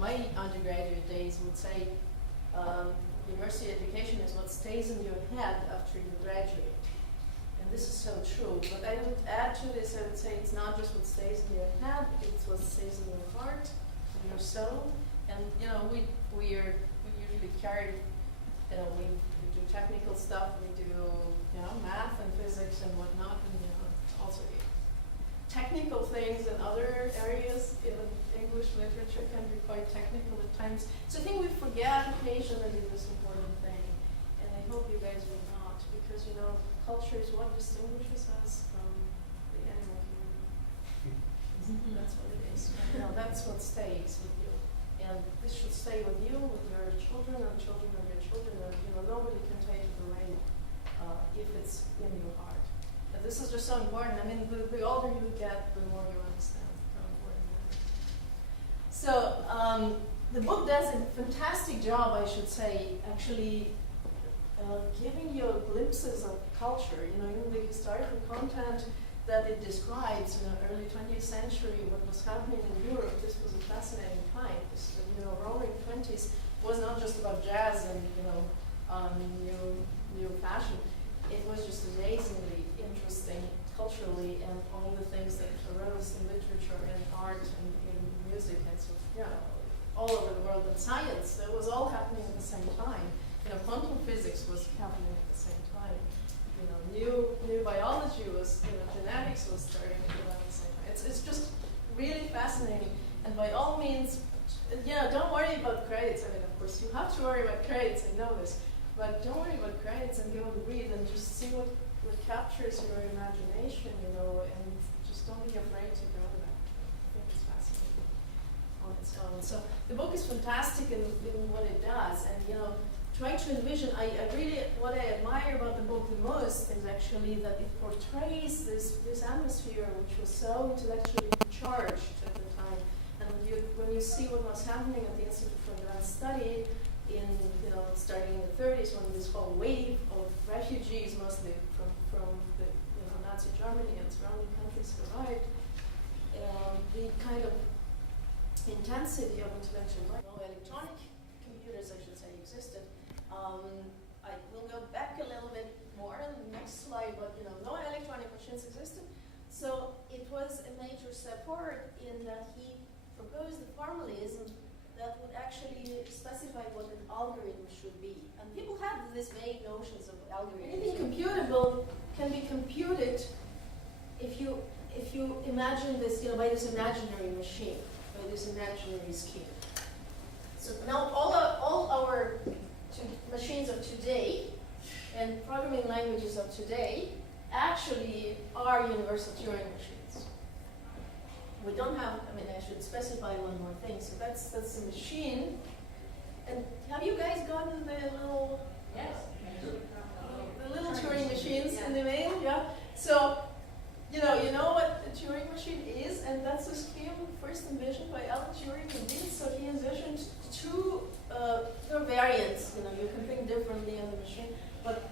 my undergraduate days would say university education is what stays in your head after you graduate. And this is so true. But I would add to this, I would say it's not just what stays in your head, it's what stays in your heart, in your soul. And we usually carry, we do technical stuff, we do math and physics and whatnot, and also technical things in other areas. English literature can be quite technical at times. So I think we forget occasionally this important thing, and I hope you guys will not, because culture is what distinguishes us from the animal kingdom. That's what it is. That's what stays with you, and this should stay with you, with your children, and children of your children. And nobody can take it away if it's in your heart. And this is just so important. I mean, the older you get, the more you understand how important it is. So the book does a fantastic job, I should say, actually giving you glimpses of culture. In the historical content that it describes, early 20th century, what was happening in Europe. This was a fascinating time. This, roaring 20s was not just about jazz and new fashion. It was just amazingly interesting culturally, and all the things that arose in literature and art and in music and so all over the world, and science. That was all happening at the same time. Quantum physics was happening at the same time. New biology was, genetics was starting to go at the same time. It's just really fascinating. And by all means, don't worry about credits. I mean, of course, you have to worry about credits. I know this. But don't worry about credits, and go and read and just see what captures your imagination, and just don't be afraid to go there. I think it's fascinating on its own. So the book is fantastic in what it does, and try to envision. I really, what I admire about the book the most is actually that it portrays this atmosphere which was so intellectually charged at the time. And when you see what was happening at the Institute for Advanced Study starting in the 30s, when this whole wave of refugees, mostly from the Nazi Germany and surrounding countries, arrived, the kind of intensity of intellectual life. Electronic computers, I should say, existed. I will go back a little bit more in the next slide, but no electronic machines existed. So it was a major step forward in that he proposed the formalism that would actually specify what an algorithm should be. And people have these vague notions of algorithms. Anything computable can be computed if you imagine this, by this imaginary machine, by this imaginary scheme. So now all our machines of today and programming languages of today actually are universal Turing machines. We don't have, I should specify one more thing. So that's the machine. And have you guys gotten the little, the little Turing machines in the mail? Yeah. So, you know what the Turing machine is, and that's a scheme first envisioned by Alan Turing indeed. So he envisioned two variants. You can think differently on the machine, but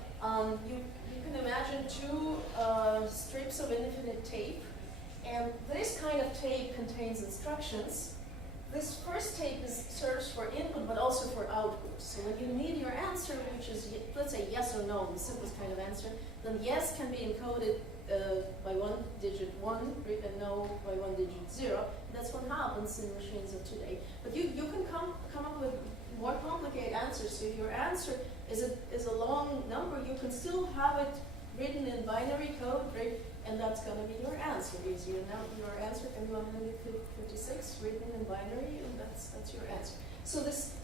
you can imagine two strips of infinite tape. And this kind of tape contains instructions. This first tape serves for input, but also for output. So when you need your answer, which is, let's say, yes or no, the simplest kind of answer, then yes can be encoded by digit 1, and no by 0. That's what happens in machines of today. But you can come up with more complicated answers. So if your answer is a long number, you can still have it written in binary code, right? And that's going to be your answer. Now your answer can be 156 written in binary, and that's your answer. So this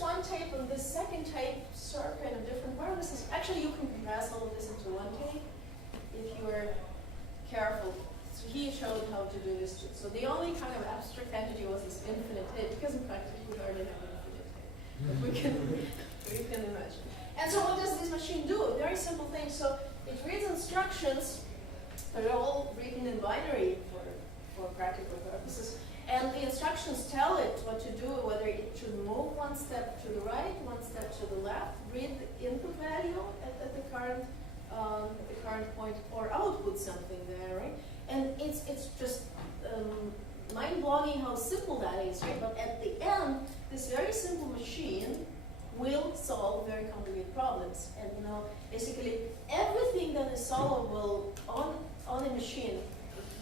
one tape and this second tape serve kind of different purposes. Actually, you can compress all of this into one tape if you are careful. So he showed how to do this too. So the only kind of abstract entity was this infinite tape, because in practice we already have an infinite tape. But we can imagine. And so what does this machine do? A very simple thing. So it reads instructions. They're all written in binary for practical purposes. And the instructions tell it what to do, whether it should move one step to the right, one step to the left, read the input value at the current point, or output something there, right? And it's just mind-blowing how simple that is, right? But at the end, this very simple machine will solve very complicated problems. And basically everything that is solvable on a machine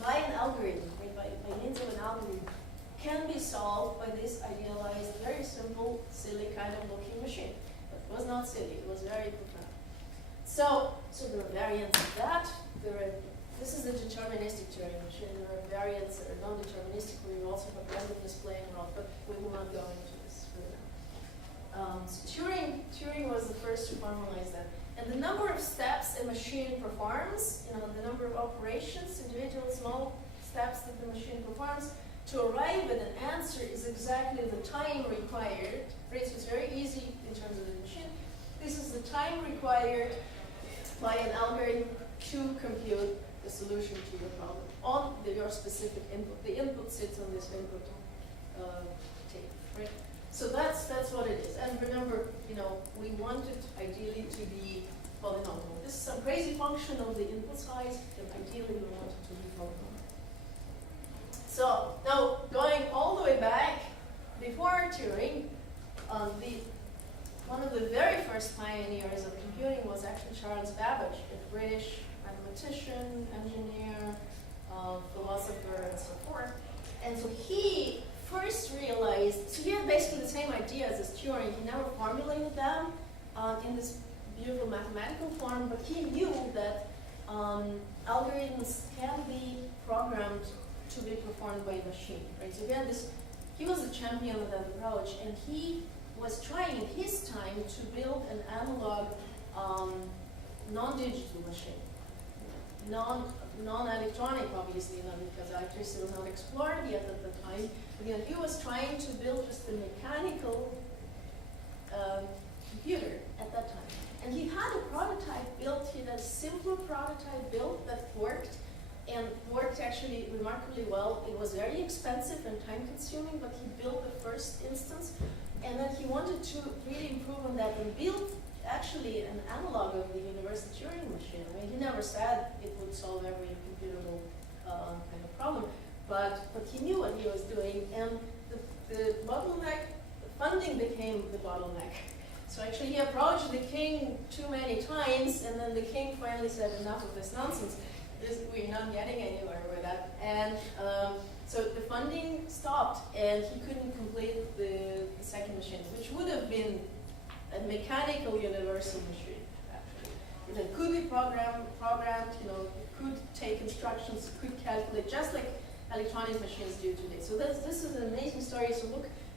by an algorithm, by means of an algorithm, can be solved by this idealized, very simple, silly kind of looking machine. But it was not silly, it was very profound. So there are variants of that. This is the deterministic Turing machine. There are variants that are non-deterministic, where you also have randomness playing a role, but we will not go into this further. So Turing was the first to formalize that. And the number of steps a machine performs, the number of operations, individual small steps that the machine performs to arrive at an answer is exactly the time required. Right? So it's very easy in terms of the machine. This is the time required by an algorithm to compute the solution to your problem on your specific input. The input sits on this input tape, right? So that's what it is. And remember, we want it ideally to be polynomial. This is some crazy function of the input size, and ideally we want it to be polynomial. So now going all the way back before Turing, one of the very first pioneers of computing was actually Charles Babbage, a British mathematician, engineer, philosopher, and so forth. And so he first realized, so he had basically the same ideas as Turing. He never formulated them in this beautiful mathematical form, but he knew that algorithms can be programmed to be performed by a machine. Right? So again, he was a champion of that approach, and he was trying in his time to build an analog non-digital machine. Non-electronic, obviously, because electricity was not explored yet at the time. But he was trying to build just a mechanical computer at that time. And he had a prototype built, he had a simpler prototype built that worked, and worked actually remarkably well. It was very expensive and time-consuming, but he built the first instance. And then he wanted to really improve on that and build actually an analog of the universal Turing machine. I mean, he never said it would solve every computable kind of problem, but he knew what he was doing, and the bottleneck, funding became the bottleneck. So actually he approached the king too many times, and then the king finally said, enough of this nonsense. We're not getting anywhere with that. And so the funding stopped, and he couldn't complete the second machine, which would have been a mechanical universal machine, actually. It could be programmed, it could take instructions, it could calculate, just like electronic machines do today. So this is an amazing story. So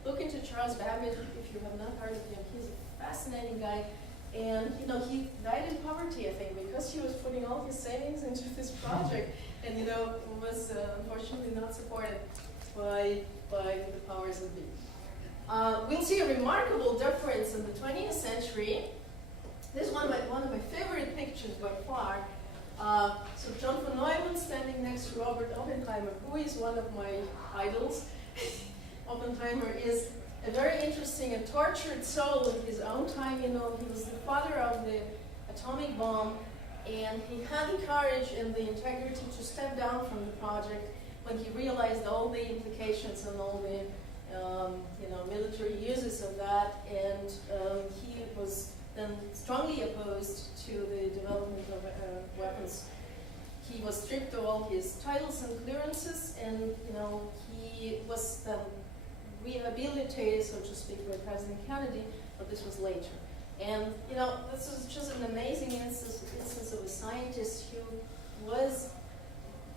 look into Charles Babbage if you have not heard of him. He's a fascinating guy. And he died in poverty, I think, because he was putting all his savings into this project, and was unfortunately not supported by the powers that be. We'll see a remarkable difference in the 20th century. This is one of my favorite pictures by far. So John von Neumann standing next to Robert Oppenheimer, who is one of my idols. Oppenheimer is a very interesting and tortured soul in his own time. He was the father of the atomic bomb, and he had the courage and the integrity to step down from the project when he realized all the implications and all the military uses of that, and he was then strongly opposed to the development of weapons. He was stripped of all his titles and clearances, and he was then rehabilitated, so to speak, by President Kennedy, but this was later. And this is just an amazing instance of a scientist who was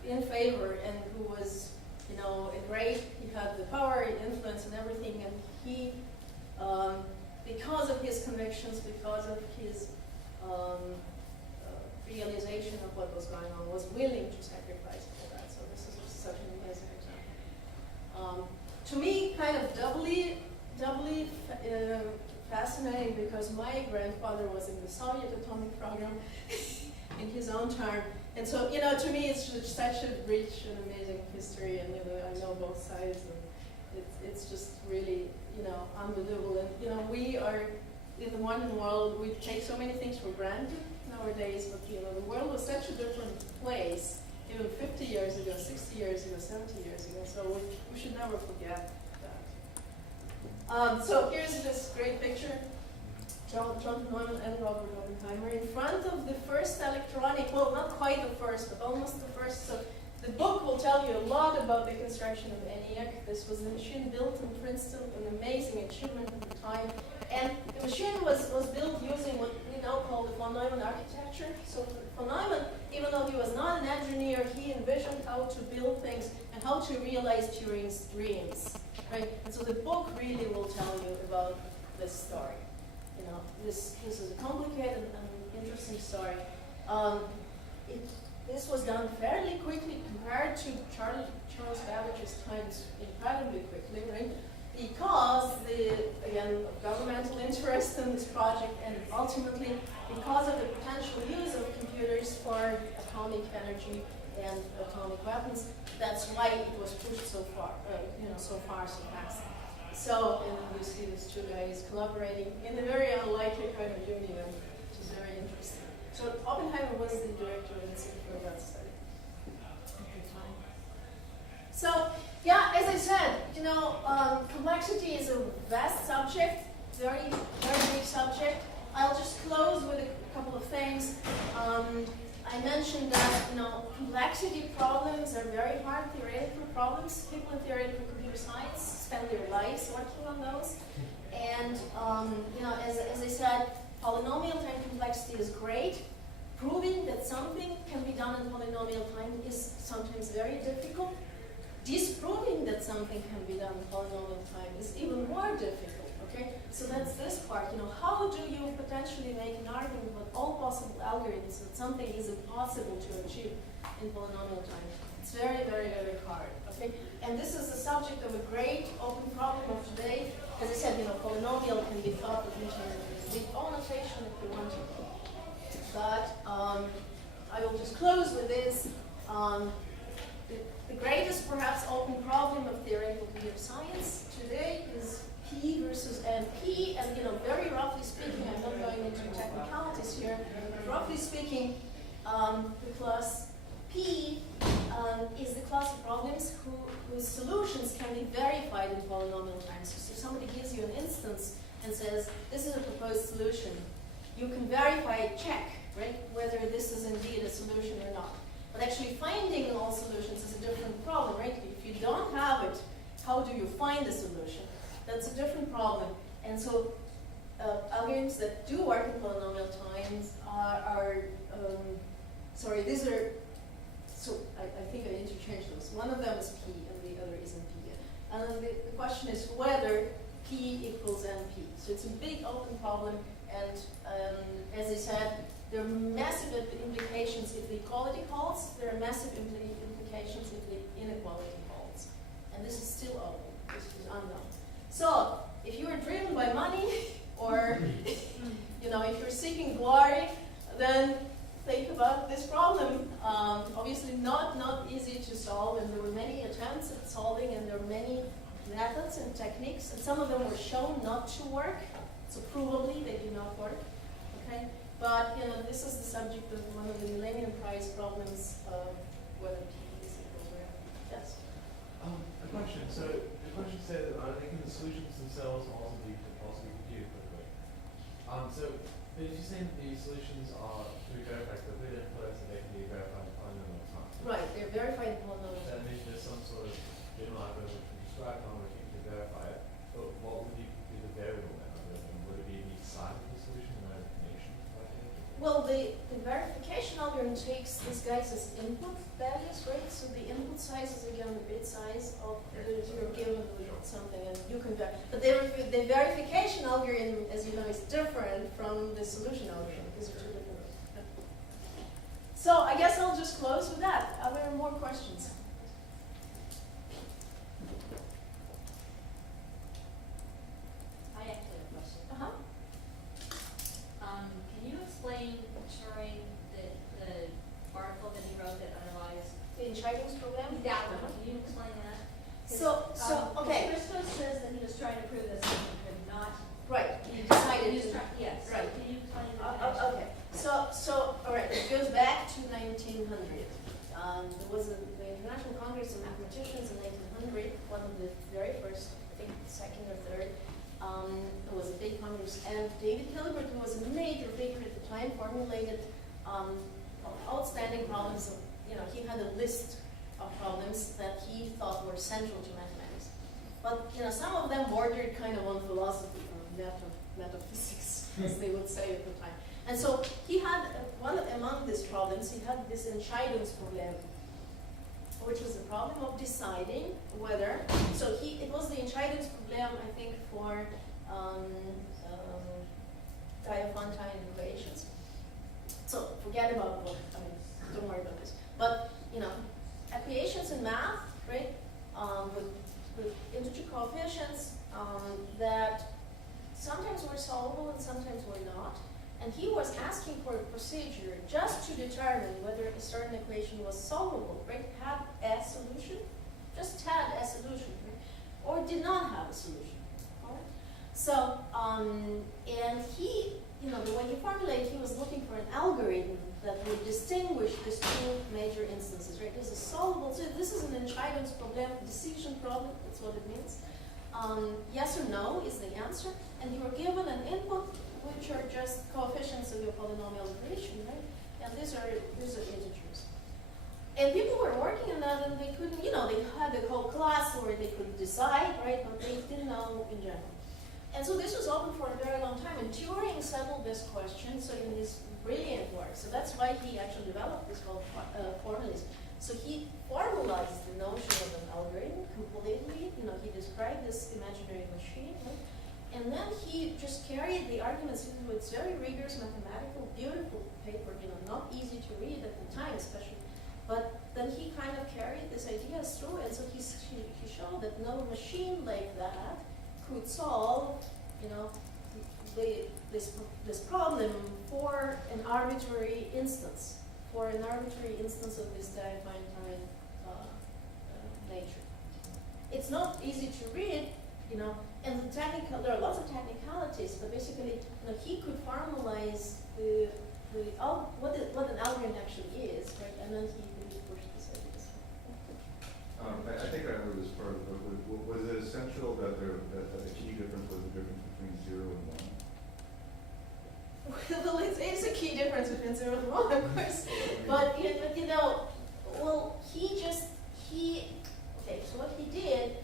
in favor and who was, he had the power, influence, and everything, and he, because of his convictions, because of his realization of what was going on, was willing to sacrifice for that. So this is such an amazing example. To me, kind of doubly fascinating, because my grandfather was in the Soviet atomic program in his own time. And so, to me, it's just such a rich and amazing history, and I know both sides, and it's just really, unbelievable. And we are in the modern world. We take so many things for granted nowadays, but the world was such a different place even 50 years ago, 60 years ago, 70 years ago. So we should never forget that. So here's this great picture. John Neumann and Robert Oppenheimer in front of the first electronic, well, not quite the first, but almost the first. So the book will tell you a lot about the construction of ENIAC. This was a machine built in Princeton, an amazing achievement at the time. And the machine was built using what we now call the von Neumann architecture. So von Neumann, even though he was not an engineer, he envisioned how to build things and how to realize Turing's dreams. Right? And so the book really will tell you about this story. You know, this is a complicated and interesting story. This was done fairly quickly compared to Charles Babbage's times, incredibly quickly, right? Because again, governmental interest in this project, and ultimately because of the potential use of computers for atomic energy and atomic weapons. That's why it was pushed so far, so fast. So, and you see these two guys collaborating in a very unlikely kind of union, which is very interesting. So Oppenheimer was the director and CEO of that study. Okay, fine. So, yeah, as I said, complexity is a vast subject, very, very big subject. I'll just close with a couple of things. I mentioned that, complexity problems are very hard theoretical problems. People in theoretical computer science spend their lives working on those. And, as I said, polynomial time complexity is great. Proving that something can be done in polynomial time is sometimes very difficult. Disproving that something can be done in polynomial time is even more difficult, okay? So that's this part, how do you potentially make an argument about all possible algorithms that something is impossible to achieve in polynomial time? It's very, very, very hard, okay? And this is the subject of a great open problem of today. As I said, polynomial can be thought of in terms of big O notation if you want to. But I will just close with this. The greatest, perhaps, open problem of theoretical computer science today is P versus NP. And, very roughly speaking, I'm not going into technicalities here, but roughly speaking, the class P is the class of problems whose solutions can be verified in polynomial time. So if somebody gives you an instance and says, this is a proposed solution, you can verify, check, right, whether this is indeed a solution or not. But actually finding all solutions is a different problem, right? If you don't have it, how do you find a solution? That's a different problem. And so algorithms that do work in polynomial times I think I interchanged those. One of them is P and the other isn't P. And the question is whether P equals NP. So it's a big open problem, and as I said, there are massive implications if the equality holds. There are massive implications if the inequality holds. And this is still open. This is unknown. So, if you are driven by money, or if you're seeking glory, then think about this problem. Obviously not easy to solve, and there were many attempts at solving, and there are many methods and techniques, and some of them were shown not to work, so provably they do not work. Okay? But this is the subject of one of the Millennium Prize problems, whether P is equal to N. Yes? A question. So the question said that can the solutions themselves also be possibly computed quickly? But if you're saying that the solutions are to be verified quickly, then first they can be verified in polynomial time. Right, they're verified in polynomial So time. that means there's some sort of general algorithm which can describe how much you can verify it. But what would be the variable then? Would it be the size of the solution or the connection? Well, the verification algorithm takes these guys as input values, right? So the input size is again the bit size of you're given something, and you can verify. But the verification algorithm, as you know, is different from the solution algorithm. These are two different. So I guess I'll just close with that. Are there more questions? I actually have a question. Uh-huh. Can you explain Turing the article that he wrote that underlies In Turing's program? that one? Can you explain that? Okay. Christos says that he was trying to prove that something could not. Right. You decided to. Yes. Right. Can you explain that? Okay. So, all right, it goes back to 1900. There was the International Congress of Mathematicians in 1900, one of the very first, I think second or third. and David Hilbert, who was a major figure at the time, formulated outstanding problems. He had a list of problems that he thought were central to mathematics. But some of them bordered kind of on philosophy or metaphysics, as they would say at the time. And so he had among these problems, he had this Entscheidungsproblem, which was the problem of deciding whether. So it was the Entscheidungsproblem, I think, for Diophantine equations. So forget about don't worry about this. But equations in math, right, with integer coefficients that sometimes were solvable and sometimes were not. And he was asking for a procedure just to determine whether a certain equation was solvable, right? Had a solution, just had a solution, right? Or did not have a solution. All right? So, and he, the way he formulated, he was looking for an algorithm that would distinguish these two major instances, right? This is solvable. So this is an Entscheidungsproblem, decision problem. That's what it means. Yes or no is the answer, and you were given an input, which are just coefficients of your polynomial equation, right? And these are integers. And people were working on that, and they couldn't, they had a whole class where they could decide, right? But they didn't know in general. And so this was open for a very long time, and Turing settled this question, so in his brilliant work. So that's why he actually developed this called formalism. So he formalized the notion of an algorithm completely. He described this imaginary machine, right? And then he just carried the arguments into its very rigorous mathematical, beautiful paper, not easy to read at the time especially. But then he kind of carried these ideas through, and so he showed that no machine like that could solve, this problem for an arbitrary instance, of this Diophantine nature. It's not easy to read, and there are lots of technicalities, but basically, he could formalize what an algorithm actually is, right? And then he really pushed this ideas. I think I heard this part of the book. Was it essential that the key difference was the difference between 0 and 1? Well, it's a key difference between 0 and 1, of course. But okay, so what he did,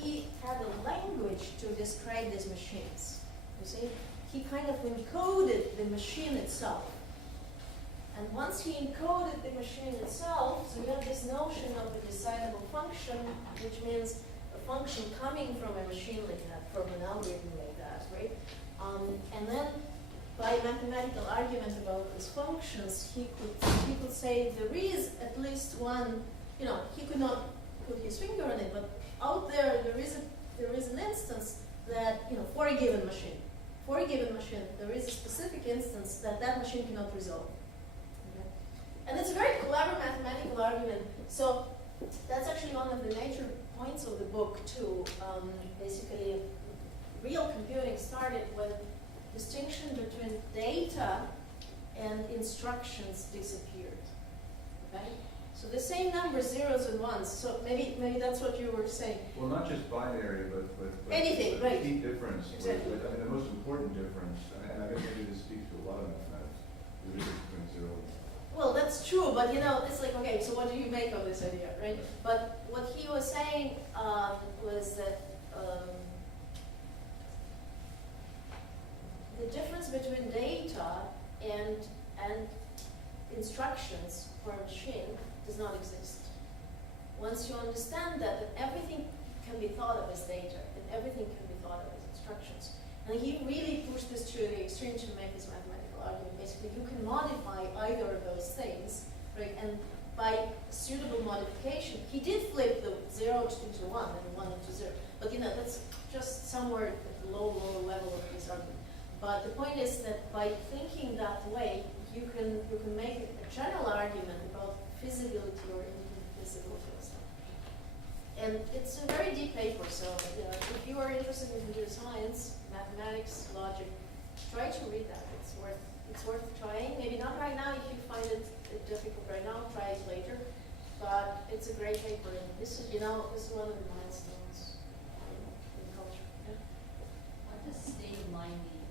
he had a language to describe these machines. You see? He kind of encoded the machine itself. And once he encoded the machine itself, so you have this notion of a decidable function, which means a function coming from a machine like that, from an algorithm like that, right? And then by mathematical argument about these functions, he could say there is at least one, he could not put his finger on it, but out there is an instance that, for a given machine, there is a specific instance that machine cannot resolve. Okay? And it's a very clever mathematical argument. So that's actually one of the major points of the book too. Basically, real computing started when distinction between data and instructions disappeared. Okay? So the same numbers, zeros and ones. So maybe that's what you were saying. Well, not just binary, but anything, the right? key difference. Exactly. The most important difference, and I guess maybe this speaks to a lot of mathematics, is the difference between 0 and 1. Well, that's true, but it's like, okay, so what do you make of this idea, right? But what he was saying was that the difference between data and instructions for a machine does not exist. Once you understand that everything can be thought of as data and everything can be thought of as instructions. And he really pushed this to the extreme to make this mathematical argument. Basically, you can modify either of those things, right? And by suitable modification, he did flip the 0 into 1 and 1 into 0. But that's just somewhere at the low level of his argument. But the point is that by thinking that way, you can make a general argument about feasibility or infeasibility of stuff. And it's a very deep paper, so if you are interested in computer science, mathematics, logic, try to read that. It's worth trying. Maybe not right now if you find it difficult right now. Try it later. But it's a great paper, and this is one of the milestones in culture. Yeah? What does state of mind mean?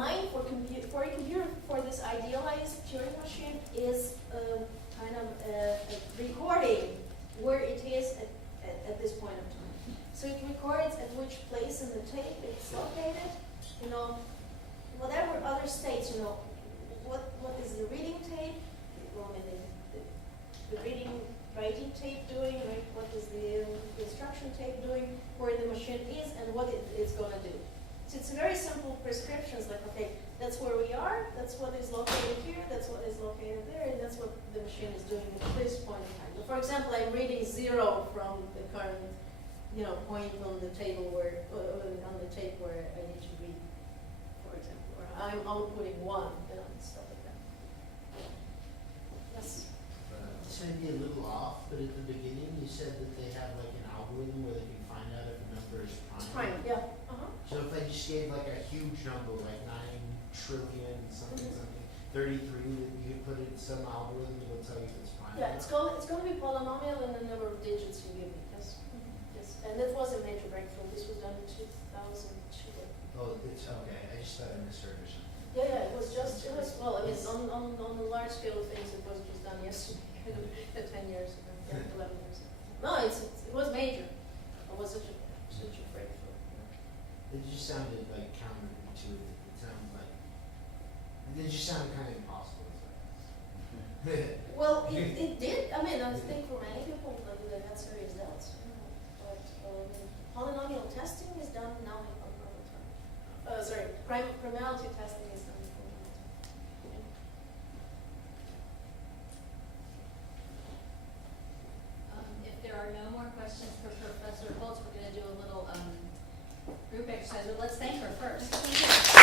mind for a computer, for this idealized Turing machine is kind of a recording where it is at this point of time. So it records at which place in the tape it's located, you know, whatever other states, you know, what is the reading tape, well, I mean, the reading, writing tape doing, right? What is the instruction tape doing, where the machine is, and what it's going to do. So it's very simple prescriptions, like, okay, that's where we are, that's what is located here, that's what is located there, and that's what the machine is doing at this point in time. For example, I'm reading 0 from the current, you know, point on the table where, on the tape where I need to read, for example, or I'm outputting 1, you know, and stuff like that. Yes. This may be a little off, but at the beginning you said that they have like an algorithm where they can find out if a number is prime. Prime, yeah. Uh-huh. So if I just gave like a huge number, like 9 trillion something Mhm. something, 33, that you could put it in some algorithm that will tell you if it's prime. Yeah, it's going to be polynomial in the number of digits you give me. Yes. Yes. And that was a major breakthrough. This was done in 2002. Oh, it's okay. I just thought I misheard or something. Yeah, it was well, I mean, on the large scale of things, it was just done yesterday, 10 years ago, yeah, 11 years ago. No, it was major. It was such a breakthrough. It just sounded like counterintuitive. It sounded like, it just sounded kind of impossible. Well, it did. I mean, I think for many people, they had serious doubts. You know, but polynomial testing is done now in proper time. Primality testing is done in proper time. If there are no more questions for Professor Holtz, we're going to do a little group exercise, but let's thank her first.